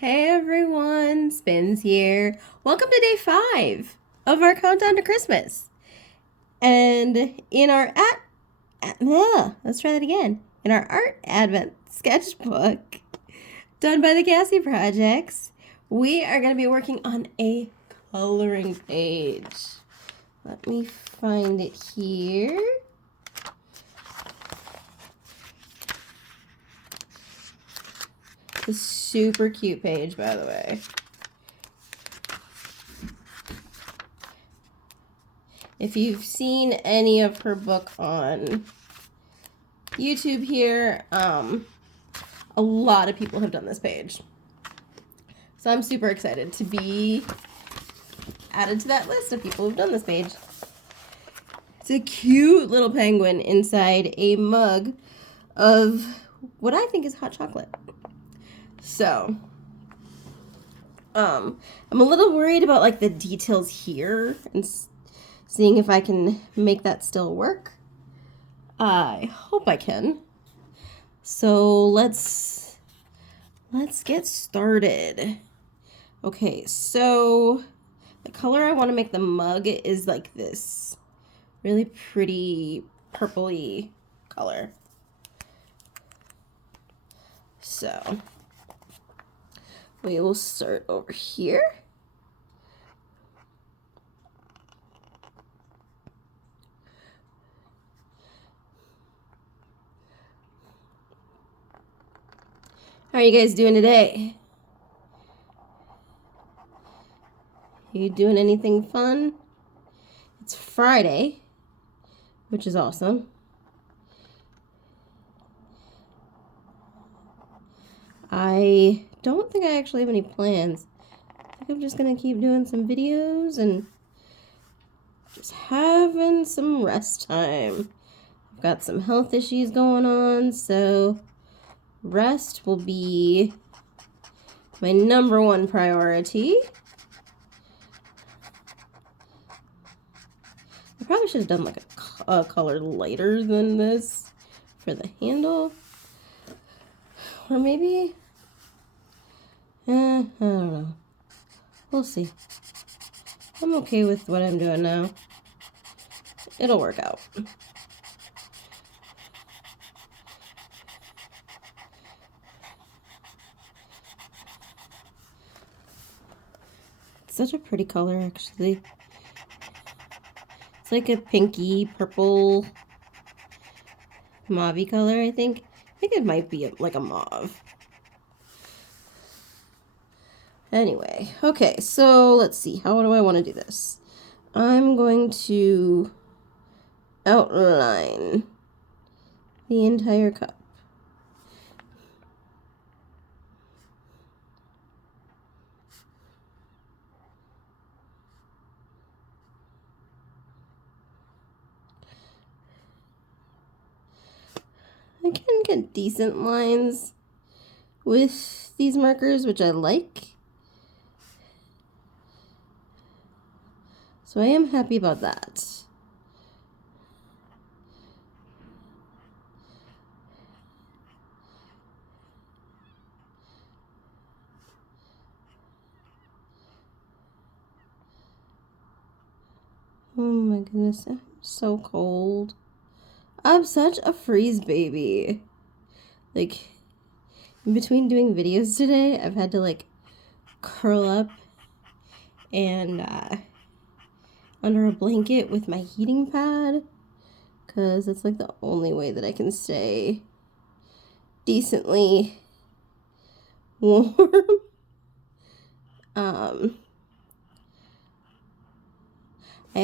Hey everyone, Spinz here. Welcome to day 5 of our countdown to Christmas. And in our let's try that again. In our art advent sketchbook done by the Cassie Projects, we are going to be working on a coloring page. Let me find it here. A super cute page, by the way. If you've seen any of her book on YouTube here, a lot of people have done this page. So I'm super excited to be added to that list of people who've done this page. It's a cute little penguin inside a mug of what I think is hot chocolate. So, I'm a little worried about like the details here and seeing if I can make that still work. I hope I can. So let's get started. Okay, so the color I want to make the mug is like this really pretty purpley color. So we will start over here. How are you guys doing today? You doing anything fun? It's Friday, which is awesome. I don't think I actually have any plans. I think I'm just gonna keep doing some videos and just having some rest time. I've got some health issues going on, so rest will be my #1 priority. I probably should have done like a color lighter than this for the handle. Or maybe, I don't know. We'll see. I'm okay with what I'm doing now. It'll work out. It's such a pretty color, actually. It's like a pinky purple mauve-y color, I think. I think it might be like a mauve. Anyway, okay, so let's see. How do I want to do this? I'm going to outline the entire cup. I can get decent lines with these markers, which I like. So I am happy about that. Oh my goodness, I'm so cold. I'm such a freeze baby. Like, in between doing videos today, I've had to like curl up and under a blanket with my heating pad, because it's like the only way that I can stay decently warm. I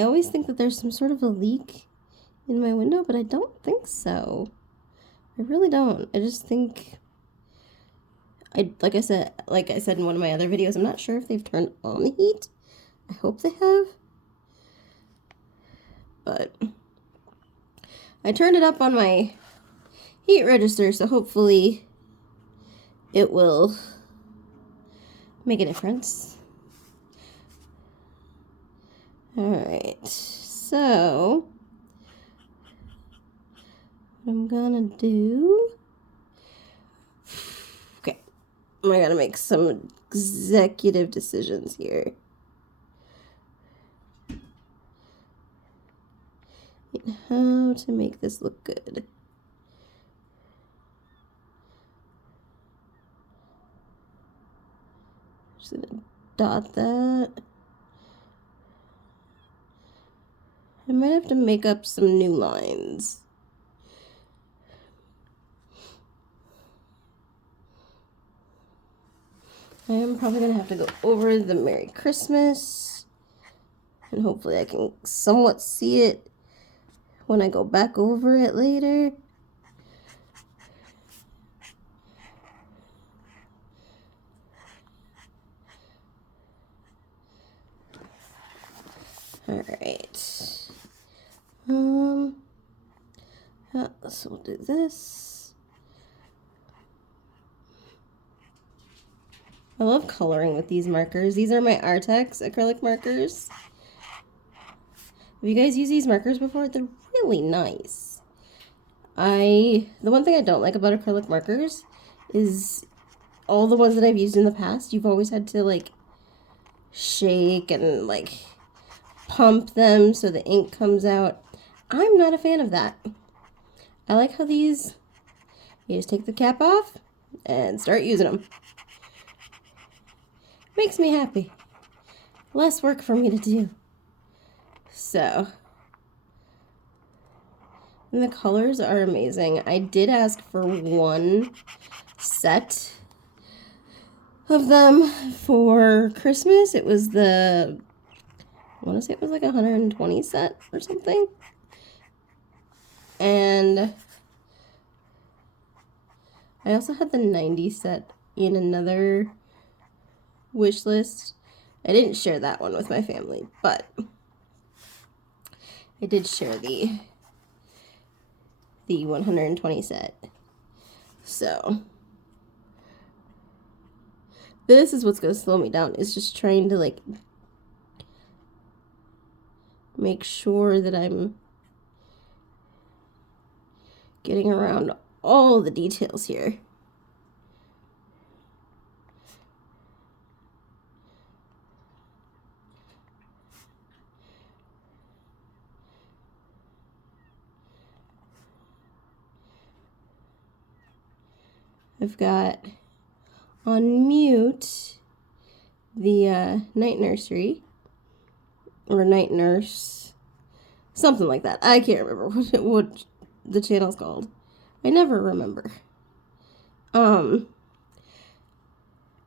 always think that there's some sort of a leak in my window, but I don't think so. I really don't. I just think like I said in one of my other videos, I'm not sure if they've turned on the heat. I hope they have. But I turned it up on my heat register, so hopefully it will make a difference. Alright, so what I'm gonna do, okay, I gotta make some executive decisions here. How to make this look good. Just gonna dot that. I might have to make up some new lines. I am probably going to have to go over the Merry Christmas, and hopefully I can somewhat see it when I go back over it later. Alright. So we'll do this. I love coloring with these markers. These are my Artex acrylic markers. Have you guys used these markers before? They're really nice. The one thing I don't like about acrylic markers is all the ones that I've used in the past, you've always had to like shake and like pump them so the ink comes out. I'm not a fan of that. I like how these, you just take the cap off and start using them. Makes me happy. Less work for me to do. So, and the colors are amazing. I did ask for one set of them for Christmas. It was I want to say it was like 120 set or something. And I also had the 90 set in another wish list. I didn't share that one with my family, but I did share the 120 set. So this is what's going to slow me down, is just trying to like make sure that I'm getting around all the details here. I've got on mute the night nursery, or night nurse, something like that. I can't remember what the channel's called. I never remember. But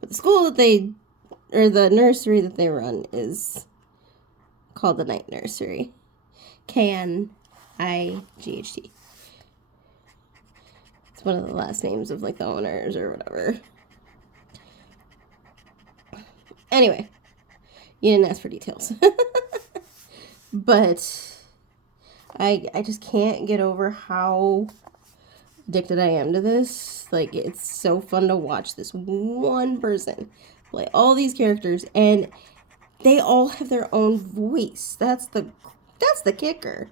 the school that they, or the nursery that they run is called the night nursery. KNIGHT. It's one of the last names of like the owners or whatever. Anyway, you didn't ask for details. But I just can't get over how addicted I am to this. Like, it's so fun to watch this one person play all these characters, and they all have their own voice. That's the kicker.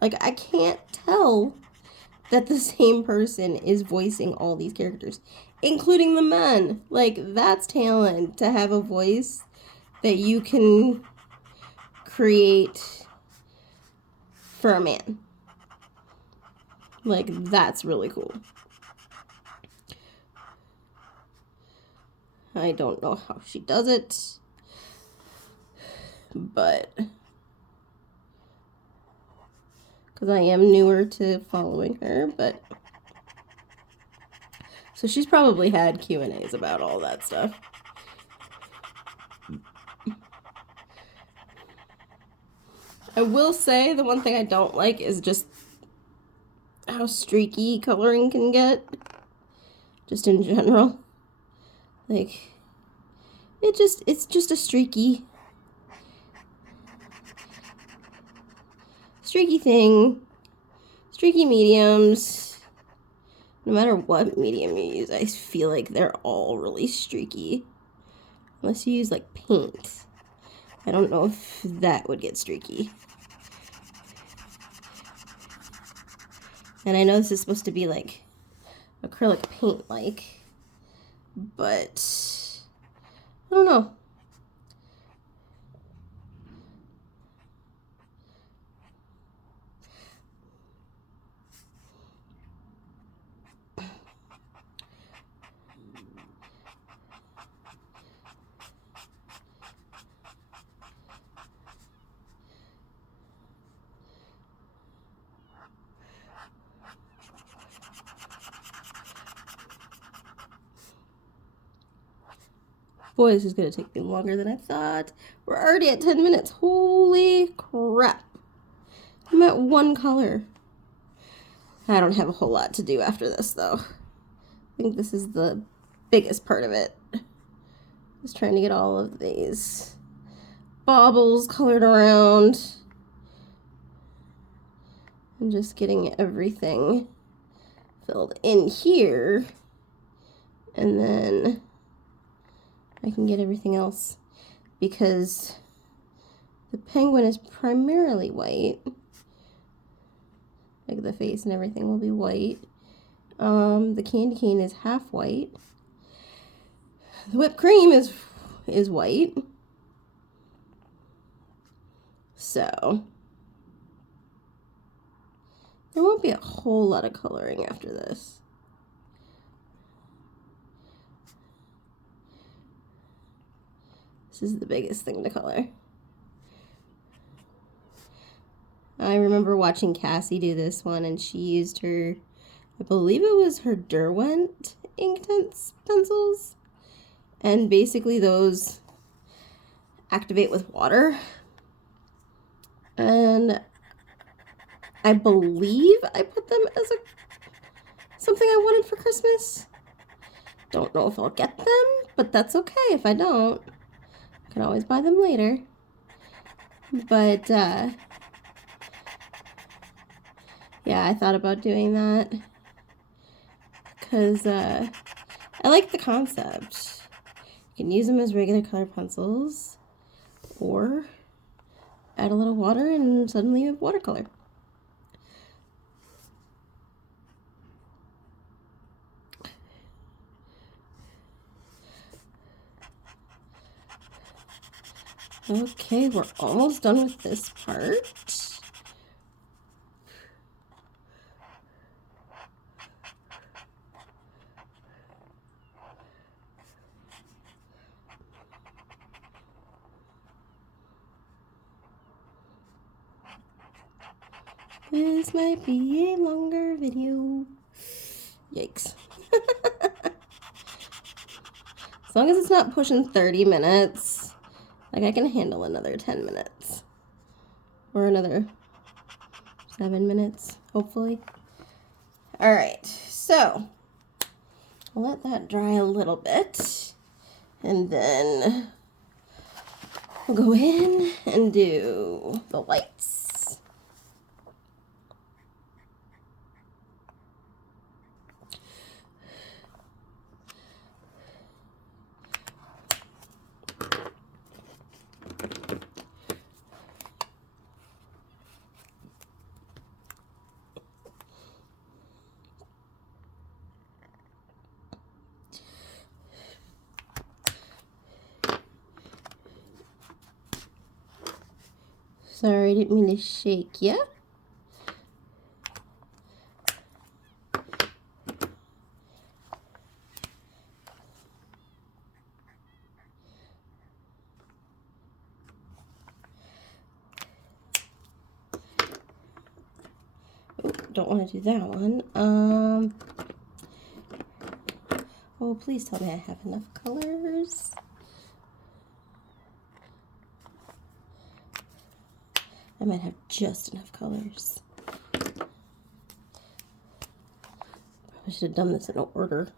Like, I can't tell that the same person is voicing all these characters, including the men. Like, that's talent, to have a voice that you can create for a man. Like, that's really cool. I don't know how she does it, but because I am newer to following her, but so she's probably had Q&As about all that stuff. I will say the one thing I don't like is just how streaky coloring can get, just in general. Like, it's just a streaky thing. Streaky mediums, no matter what medium you use, I feel like they're all really streaky. Unless you use like paint. I don't know if that would get streaky. And I know this is supposed to be like acrylic paint like, but I don't know. Boy, this is going to take me longer than I thought. We're already at 10 minutes. Holy crap. I'm at one color. I don't have a whole lot to do after this, though. I think this is the biggest part of it. Just trying to get all of these baubles colored around. And just getting everything filled in here. And then I can get everything else, because the penguin is primarily white. Like the face and everything will be white. The candy cane is half white. The whipped cream is white. So there won't be a whole lot of coloring after this. This is the biggest thing to color. I remember watching Cassie do this one, and she used her, I believe it was her Derwent Inktense pencils. And basically those activate with water. And I believe I put them as something I wanted for Christmas. Don't know if I'll get them, but that's okay if I don't. I can always buy them later. But, yeah, I thought about doing that because I like the concept. You can use them as regular color pencils or add a little water and suddenly you have watercolor. Okay, we're almost done with this part. This might be a longer video. Yikes. As long as it's not pushing 30 minutes, like I can handle another 10 minutes. Or another 7 minutes, hopefully. Alright, so I'll let that dry a little bit. And then we'll go in and do the lights. Sorry, I didn't mean to shake ya. Don't want to do that one. Oh, please tell me I have enough colors. I might have just enough colors. I should have done this in order.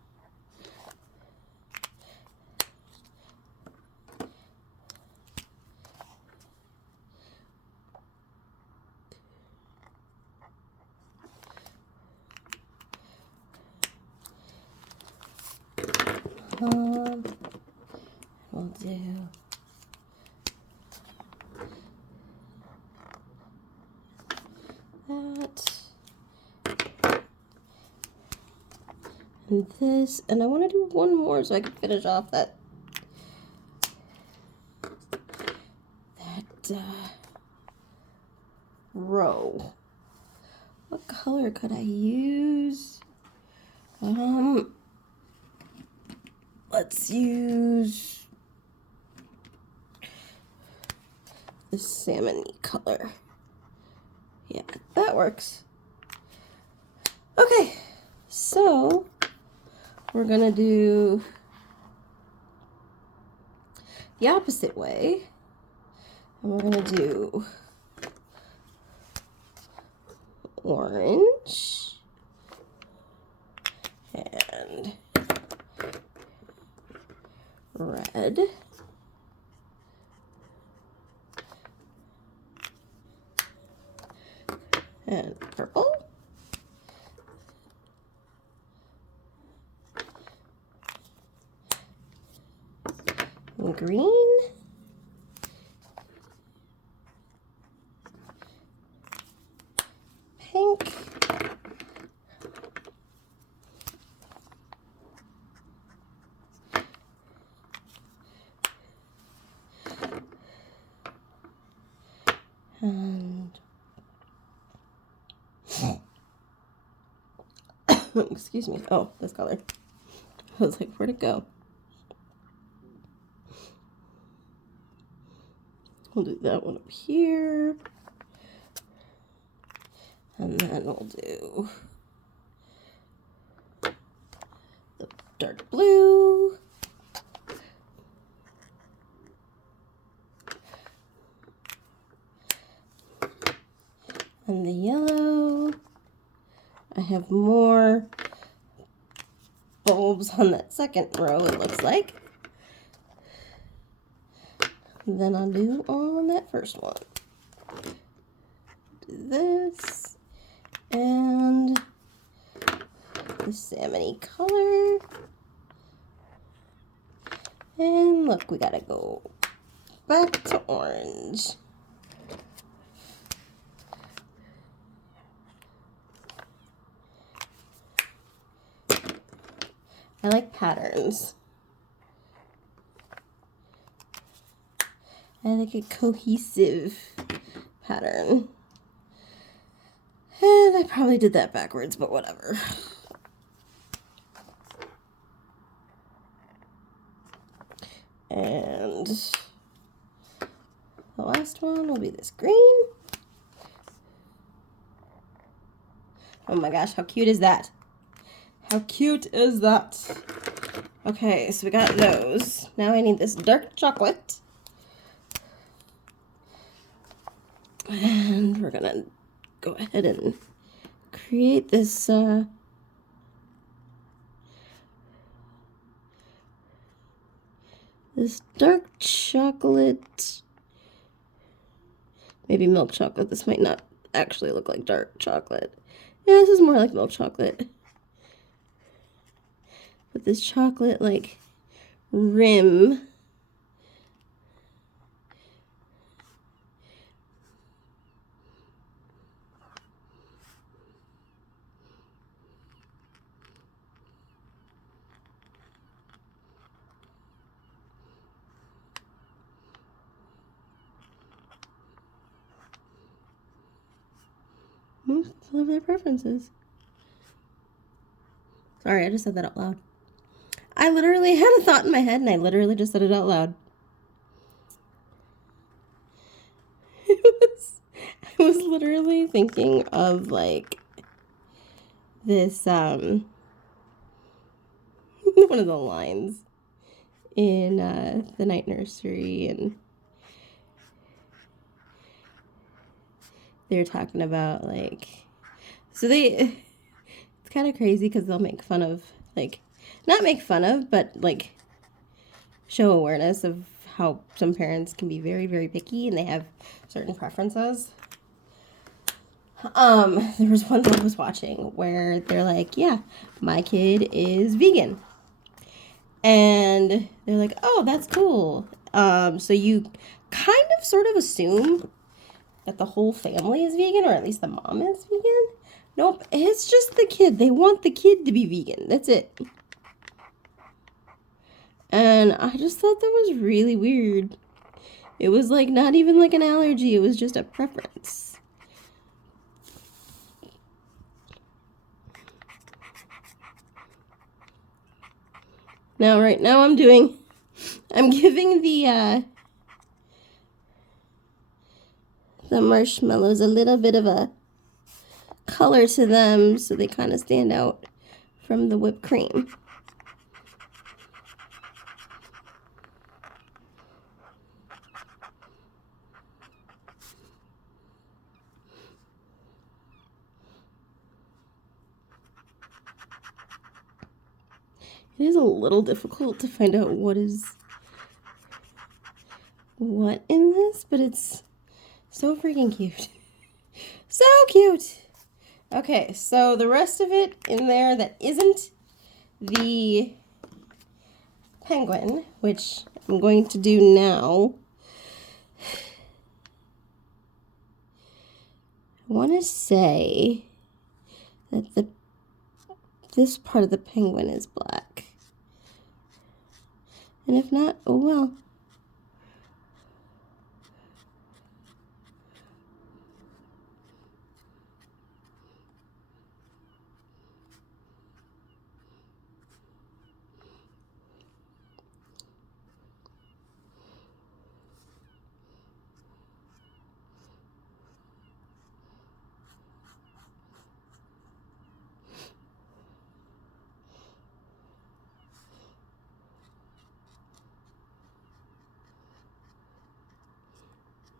We'll do that. And this, and I want to do one more so I can finish off that row. What color could I use? Let's use the salmon-y color. Yeah, that works. Okay, so we're gonna do the opposite way. And we're gonna do orange and red and purple and green pink and excuse me. Oh, this color. I was like, where'd it go? We'll do that one up here. And then we'll do the dark blue. And the yellow. I have more bulbs on that second row, it looks like, than I do on that first one. Do this and the salmon-y color. And look, we gotta go back to orange. I like patterns. I like a cohesive pattern. And I probably did that backwards, but whatever. And the last one will be this green. Oh my gosh, how cute is that? How cute is that? Okay, so we got those. Now I need this dark chocolate. And we're gonna go ahead and create this this dark chocolate. Maybe milk chocolate. This might not actually look like dark chocolate. Yeah, this is more like milk chocolate. With this chocolate like rim. Some of their preferences. Sorry, I just said that out loud. I literally had a thought in my head and I literally just said it out loud. I was literally thinking of like this one of the lines in the night nursery, and they're talking about like, so it's kind of crazy because they'll make fun of, like, not make fun of, but like show awareness of how some parents can be very, very picky and they have certain preferences. There was one that I was watching where they're like, yeah, my kid is vegan. And they're like, oh, that's cool. So you kind of sort of assume that the whole family is vegan, or at least the mom is vegan. Nope, it's just the kid. They want the kid to be vegan. That's it. And I just thought that was really weird. It was like not even like an allergy. It was just a preference. Now, right now I'm giving the marshmallows a little bit of a color to them so they kind of stand out from the whipped cream. It is a little difficult to find out what is what in this, but it's so freaking cute. So cute! Okay, so the rest of it in there that isn't the penguin, which I'm going to do now. I want to say that this part of the penguin is black. And if not, oh well.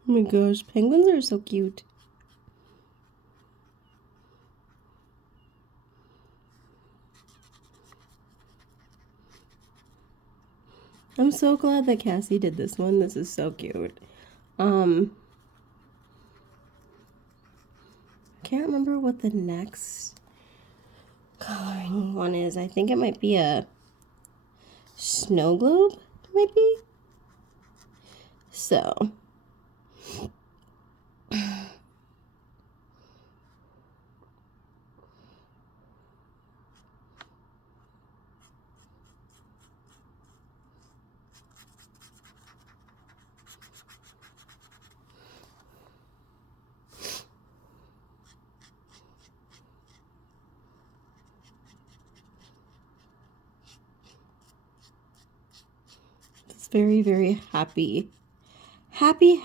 Oh my gosh, penguins are so cute. I'm so glad that Cassie did this one. This is so cute. Can't remember what the next coloring one is. I think it might be a snow globe, maybe? So... very, very happy. Happy,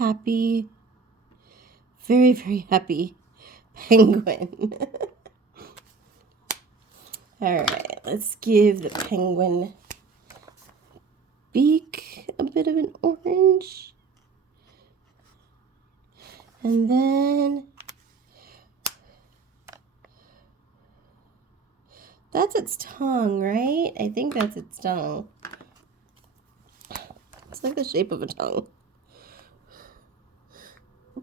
very, very happy penguin. Alright, let's give the penguin beak a bit of an orange. And then that's its tongue, right? I think that's its tongue. It's like the shape of a tongue.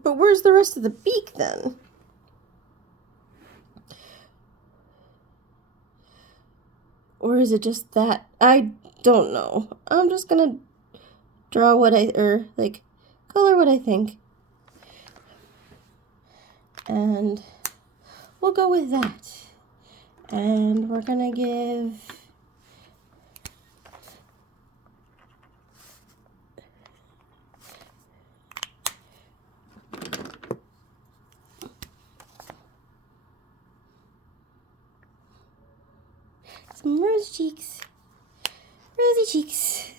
But where's the rest of the beak then? Or is it just that? I don't know. I'm just gonna draw color what I think. And we'll go with that. And we're gonna give some rose cheeks. Rosy cheeks.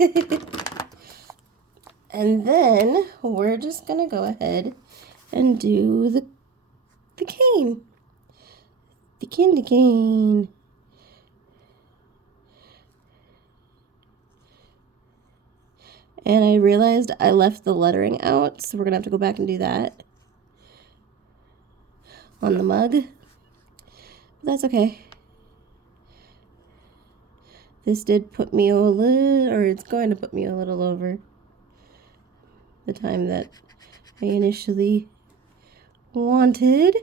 And then we're just gonna go ahead and do the cane. The candy cane. And I realized I left the lettering out, so we're gonna have to go back and do that on the mug. But that's okay. This did put me it's going to put me a little over the time that I initially wanted.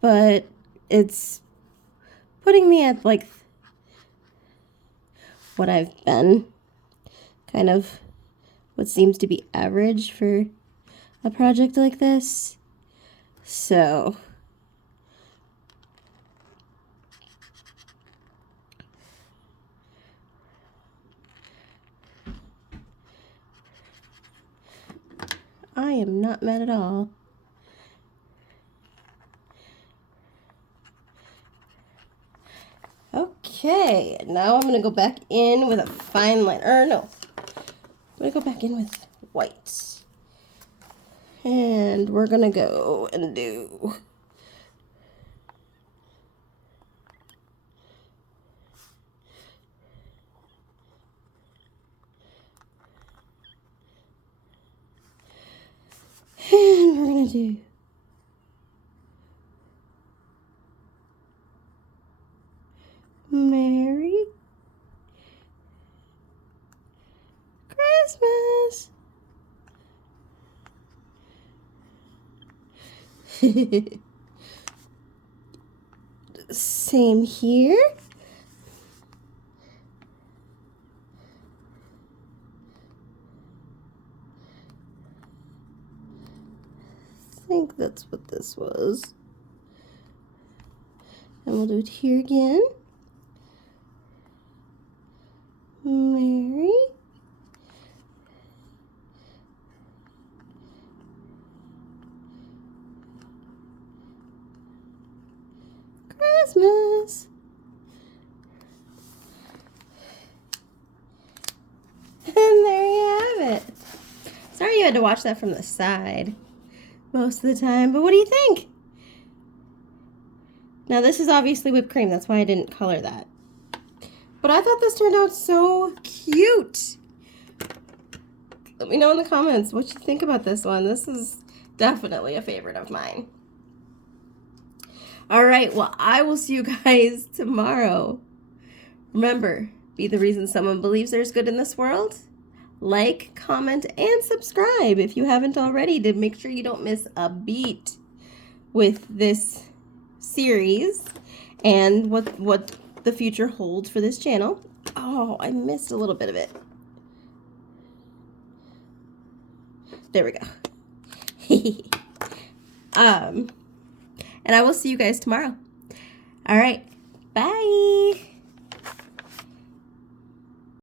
But it's putting me at like what I've been, kind of what seems to be average for a project like this. So I am not mad at all. Okay, now I'm going to go back in with a fine line. Or no, I'm going to go back in with white. And we're going to go and do... And we're going to do... Merry Christmas. Same here. I think that's what this was. And we'll do it here again. Merry Christmas. And there you have it. Sorry you had to watch that from the side most of the time, but what do you think? Now this is obviously whipped cream, that's why I didn't color that. But I thought this turned out so cute. Let me know in the comments what you think about this one. This is definitely a favorite of mine. All right, well, I will see you guys tomorrow. Remember, be the reason someone believes there's good in this world. Like, comment, and subscribe if you haven't already to make sure you don't miss a beat with this series and what the future holds for this channel. Oh, I missed a little bit of it. There we go. And I will see you guys tomorrow. All right, bye.